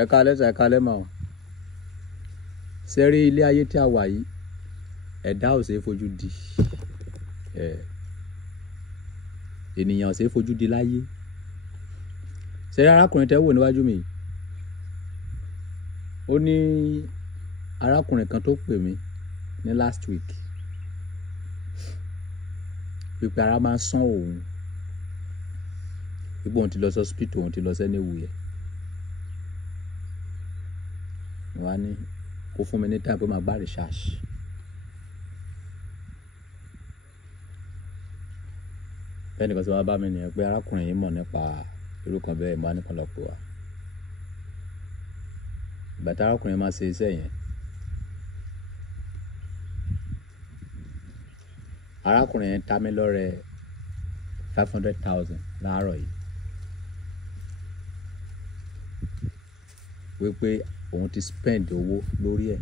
ẹ káalẹ́ sà, ẹ káalẹ́ mà o. Ṣé rí ilé ayé tí a wà yìí, ẹ̀dá ò ṣe é fojú di. Ènìyàn ò ṣe é fojú di láyé. Ṣé rí arákùnrin tẹ́ wò níwájú mi yìí? Ó ní arákùnrin kan tó pè mí ní last week wípé ara máa ń sán òun, wípé òun ti lọ sí hospital, òun ti lọ sẹ́ni wuyẹ̀. Mo wá ní kó fún mi ní time pé màá gbá research. Bẹ́ẹ̀ni kan tí wọ́n bá mi nìyẹn pé arákùnrin yìí mọ̀ nípa irú kan bẹ́ẹ̀, mo wá ní kan lọ pè wá. Ìgbà tí arákùnrin máa ṣe iṣẹ́ yẹn, arákùnrin yẹn ta mí lọ́rẹ 500,000 láàárọ̀ yìí wípé òun ti spend owó lórí ẹ̀,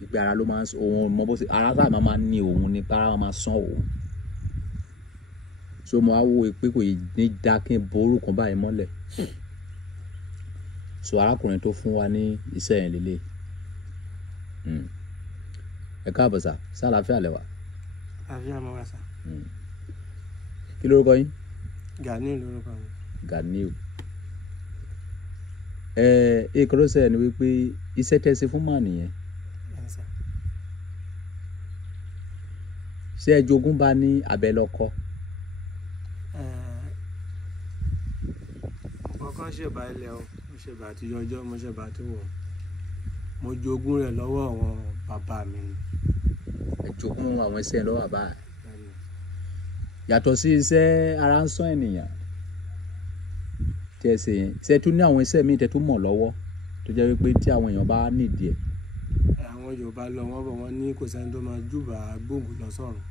wípé ara ló máa ń òun mọ bó ṣe ara sáà máa ní òun ní para máa sán òun. So mo wá wò pé kò ní dá kí n bo orúkọ báyìí mọ́lẹ̀. So arákùnrin tó fún wa ní iṣẹ́ yẹn lélẹ̀. Ẹ káàbọ̀ sà, ṣàlàáfíà lẹ wà? Àlàáfíà mo wà sà. Kí lórúkọ yín? Ganiu lórúkọ mi. Ganiu. Ìkọlọ́sẹ̀ ni wípé iṣẹ́ tẹ́ ṣe fún màá nìyẹn. Ṣé ẹ jogún bá ní abẹ́lọ́kọ? Ọkọ ṣèbà ilẹ̀ o, mo ṣèbà àti yọjọ́, mo ṣèbà àti wọ̀. Mo jogún rẹ̀ lọ́wọ́ àwọn bàbá mi ni. Ẹ jogún àwọn iṣẹ́ lọ́wọ́ bàbá ẹ̀. Yàtọ̀ sí iṣẹ́ ara ń sán ènìyàn tí ẹ ṣe yẹn, ṣé ẹ tún ní àwọn iṣẹ́ míì tẹ́ tún mọ̀ lọ́wọ́ tó jẹ́ wípé tí àwọn èèyàn bá nídìí ẹ̀? Àwọn Yorùbá lọ wọ́n bọ̀ wọ́n ní kò sẹ́ni tó máa júbà gbóògùn lọ sọ́run.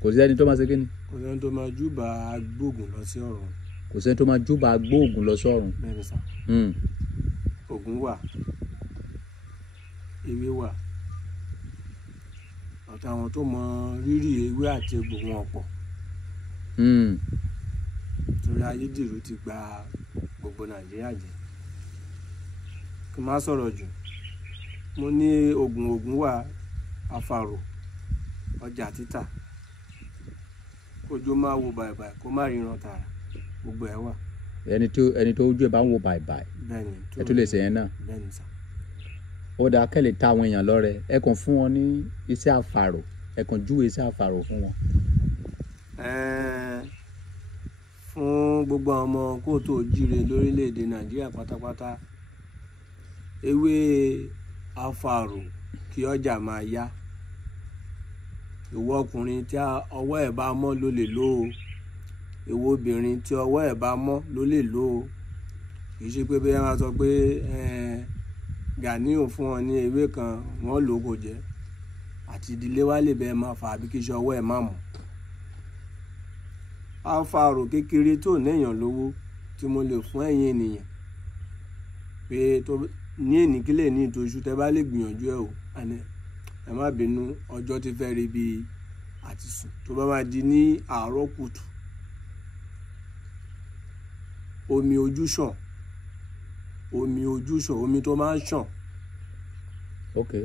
Kò sí ẹni tó máa ṣe kí ni? Kò sẹ́ni tó máa júbà gbóògùn lọ sí ọ̀run. Kò sẹ́ni tó máa júbà gbóògùn lọ sọ́run. Bẹ́ẹ̀ni sà. Ògùn wà, ewé wà, àtàwọn tó mọ rírì ewé àti egbò wọn pọ̀. Torí ayédèrú ti gba gbogbo Nàìjíríà jẹ. Kí n má sọ̀rọ̀ jù, mo ní ògùn wà, afàrò, ọjà títà, kójú máa wo bàìbàì kó má ríran tààrà, gbogbo ẹ̀ wà. Ẹni tó ojú ẹ̀ bá ń wo bàìbàì, ẹ tún lè ṣe yẹn náà. Bẹ́ẹ̀ni sà. Ó dáa kẹ́lẹ̀ ta àwọn èèyàn lọ́rẹ, ẹ kàn fún wọn ní iṣẹ́ àfàrò, ẹ kàn júwe iṣẹ́ àfàrò fún wọn. Fún gbogbo àwọn ọmọ kóòtù òjíire lórílẹ̀‐èdè Nàìjíríà pátápátá, ewé àfàrò kí ọjà máa yá. Ìwọ ọkùnrin tí ọwọ́ ẹ̀ bá mọ́ ló lè lò ó, ìwọ obìnrin tí ọwọ́ ẹ̀ bá mọ́ ló lè lò ó. Kì í ṣe pé bí wọ́n máa sọ pé Ganiu fún wọn ní ewé kan wọ́n lò ó kò jẹ́, àti ìdílé wa lè bẹ́ẹ̀ máa fà á bí kì í ṣe ọwọ́ ẹ̀ má mọ̀. Àfàrò kékeré tó néèyàn lówó tí mo lè fún ẹ̀yin ènìyàn pé tó ní ènìkílẹ̀ ní ìtòṣù tẹ́ bá lè gbìyànjú ẹ̀ o, ẹ má bínú, ọjọ́ ti fẹ́ rí bí àti sùn. Tó bá máa di ní àárọ̀ kùtù, omi ojúṣàn, omi tó máa ń ṣàn. Okay.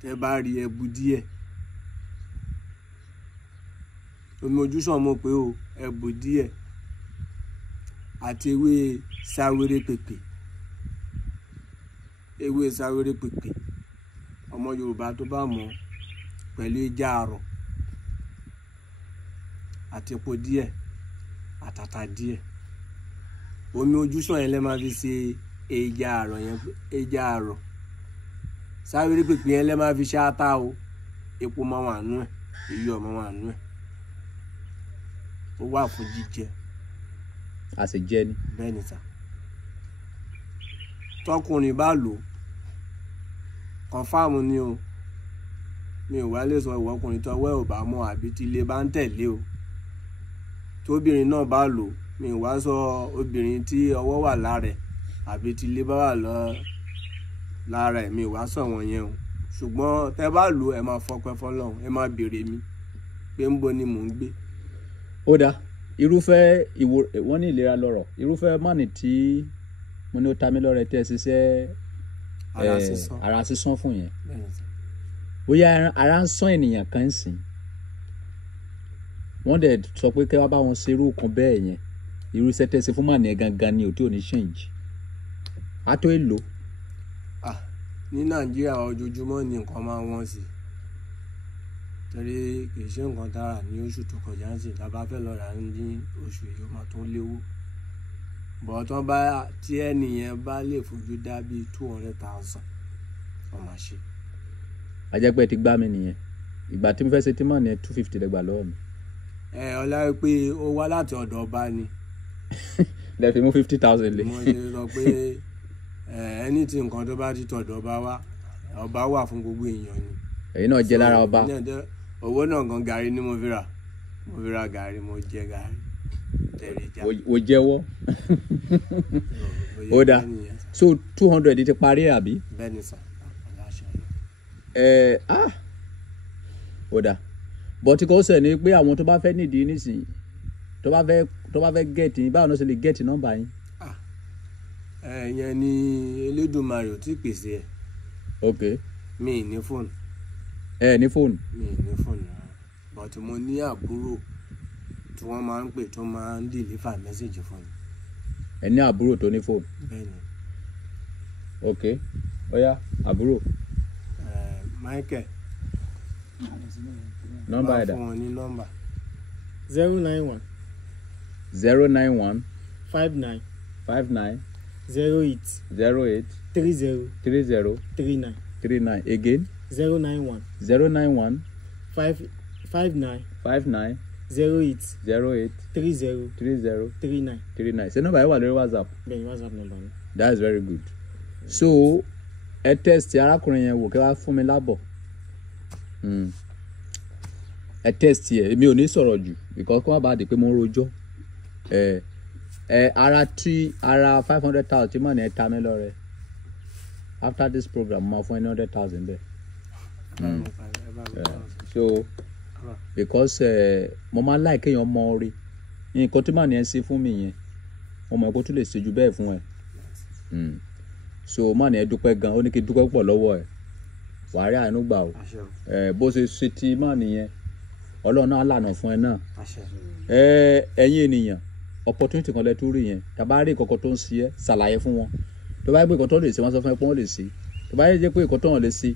Tẹ́ bá rí ẹbu díẹ̀, omi ojúṣàn mo pé o, ẹbu díẹ̀ àti ewé sáwéré pèpè. Ewé sáwéré pèpè, ọmọ Yorùbá tó bá mọ̀, pẹ̀lú ẹja àrọ̀ àti epo díẹ̀ àtàtà díẹ̀. Omi ojúṣàn yẹn lẹ́ máa fi ṣe ẹja àrọ̀ yẹn, ẹja àrọ̀. Sáwéré pèpè yẹn lẹ́ máa fi ṣe ata o, epo máa wà nú ẹ̀, iyọ̀ máa wà nú ẹ̀. Ó wà fún jíjẹ. A sì jẹ ni. Bẹ́ẹ̀ni sà. Tọkùnrin bá lò kọ̀nfàmù ni o, mi ò wá lè sọ ìwọ ọkùnrin tọwọ́ ẹ̀ ò bá mọ́ àbí tí ilé bá ń tẹ̀lé o. Tóbìnrin náà bá lò, mi ò wá sọ obìnrin tí ọwọ́ wà lára ẹ̀ àbí tí ilé bá wà lára ẹ̀, mi ò wá sọ wọ́n yẹn o. Ṣùgbọ́n tẹ́ bá lò, ẹ máa fọpẹ́ fọ́lọ́run, ẹ máa béèrè mi pé ńbo ni mò ń gbé. Ó dáa, irúfẹ́ wọ́n ní ìlera lọ́rọ̀, irúfẹ́ mánì tí mo ní ó ta mí lọ́rẹ tẹ́ ṣiṣẹ́ ara sísán fún yẹn bóyá ara ń sán ènìyàn kan sìn wọ́n dẹ̀ sọ pé kẹ́ wá bá wọn ṣe irú kan bẹ́ẹ̀ yẹn irú iṣẹ́ tẹ́ ṣe fún màní ẹ̀ gangan ni ò tí ò ní change á tó èlò. Ní Nàìjíríà ojoojúmọ́ ni nǹkan máa wọ́n sí torí kì í ṣe nǹkan tààrà ní oṣù tó kọjá sí tàbá fẹ́ lọ rà ní oṣù yìí ó máa tó léwó bọ̀tán bá tí ẹnìyẹn bá lè fojú dá bíi 200,000 ó máa ṣe. ajẹ́pẹ́ ti gbá mi nìyẹn ìgbà tí mo fẹ́ ṣe tí mọ̀ ní 250 lẹ́gbàá lọ́wọ́ mi. Ọlá pé ó wá láti ọ̀dọ̀ ọba ni. lẹ fi mú 50,000 lé. mo ṣe sọ pé ẹni tí nǹkan tó bá ti tọ̀dọ̀ ọba wá ọba wà fún gbogbo èèyàn ni. èyí náà jẹ́ lára ọba. owó náà gan gàrí ni mo fi ra gàrí mo jẹ gàrí o jẹ́wọ́ ó dáa so 200 ti parí àbí. bẹ́ẹ̀ni sà. ó dáa bọ́tí kò sẹ̀ ni pé àwọn tó bá fẹ́ nídìí nísìnyí tó bá fẹ́ gẹ̀ẹ́tì yín báwo ló ṣe lè gẹ̀ẹ́tì nọ́mbà yín. ìyẹn ni Elédùmarè ò tí ì pèsè ẹ̀. ok. mi ì ní fóònù. ní fóònù. mi ì ní fóònù rárá but mo ní àbúrò tí wọ́n máa ń pè tó máa ń deliver message fún mi. ẹ ní àbúrò tó ní fóònù. bẹ́ẹ̀ni. ok ọ̀yá àbúrò. Michael. nọ́mbà ẹ̀dá. máa fún wọn ní nọ́mbà. 091 091 59 59 08 08 30 30 39 39 again 091 091 59 59 08 08 30 30 39 39 ṣé nọ́mbà yẹn wà lórí WhatsApp. bẹ́ẹ̀ni WhatsApp number ni. that is very good. so ẹ test arákùnrin yẹn wò kí wàá fún mi lábọ̀ ẹ test yẹ èmi ò ní sọ̀rọ̀ jù because kó má bàa di pé mo ń rojọ́ ara 500,000 tí mọ̀ ní ẹ ta mí lọ́rẹ after this program mo máa fún ẹ ní 100,000 bẹ́ẹ̀. So because mo máa ń láì kéèyàn mọ orí nǹkan tí màá ní ẹ ṣe fún mi yẹn mo mọ̀ pé ó tún lè ṣe jù bẹ́ẹ̀ fún ẹ so màá ní ẹ dúpẹ́ gan ó ní kí n dúpẹ́ pọ̀ lọ́wọ́ ẹ wàá rí àánú gbà o bó ṣe ṣe ti màá nìyẹn Ọlọ́run náà lànà fún ẹ náà ẹ̀yin ènìyàn opportunity kan lẹ tó rí yẹn tàbá rí ìkọ̀kọ̀ tó ń ṣe ẹ́ ṣàlàyé fún wọn tó bá yẹ pé ìkọ̀ tó lè ṣe wọ́n sọ fún ẹ pé wọ́n lè ṣe tó bá yẹ pé ìkọ̀ tó wọ́n lè ṣe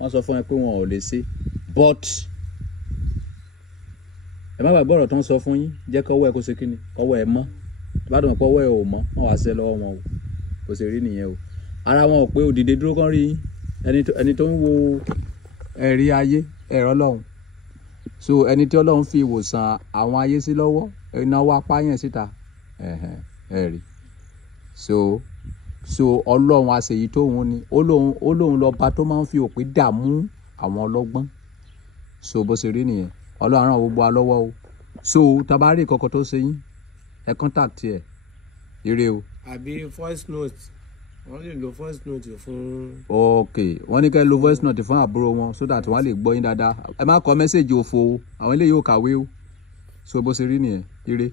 wọ́n sọ fún ẹ pé wọn ò lè ṣe but ẹ má gbàgbé ọ̀rọ̀ tó ń sọ fún yín jẹ́ kọ́wọ́ ẹ kó ṣe kíni kọ́wọ́ ẹ mọ́ tó bá dùn pé ọwọ́ ẹ ò mọ́ wọ́n wá ṣe lọ́wọ́ wọn o kò sì rí nìyẹn o ara wọn ò pé òdìdé dúró kán rí yín ẹni tó ń wo ẹ̀rí ayé ẹ̀rọ Ọlọ́run so ẹni tí Ọlọ́run fi ìwòsàn àwọn ayé sí lọ́wọ́ ìnáwó apáyàn síta ẹ̀rí so Ọlọ́run àṣeyìí tóun ni ó lóun lọ́ba tó máa ń fi òpin dààmú àwọn ọlọ́gbọ́n so bó ṣe rí nìyẹn Ọlọ́run ràn gbogbo wa lọ́wọ́ o so tabari kọ̀kọ̀ tó ṣe yín ẹ contact ẹ ire o. àbí voice note wọ́n lè lo voice note fún. ok wọ́n ní kẹ́ lo voice note fún àbúrò wọn so that wọ́n lè gbọ́ yín dáadáa ẹ má kọ mẹ́sẹ̀gì òfo o àwọn eléyìí ò kàwé o so bó ṣe rí nìyẹn ire.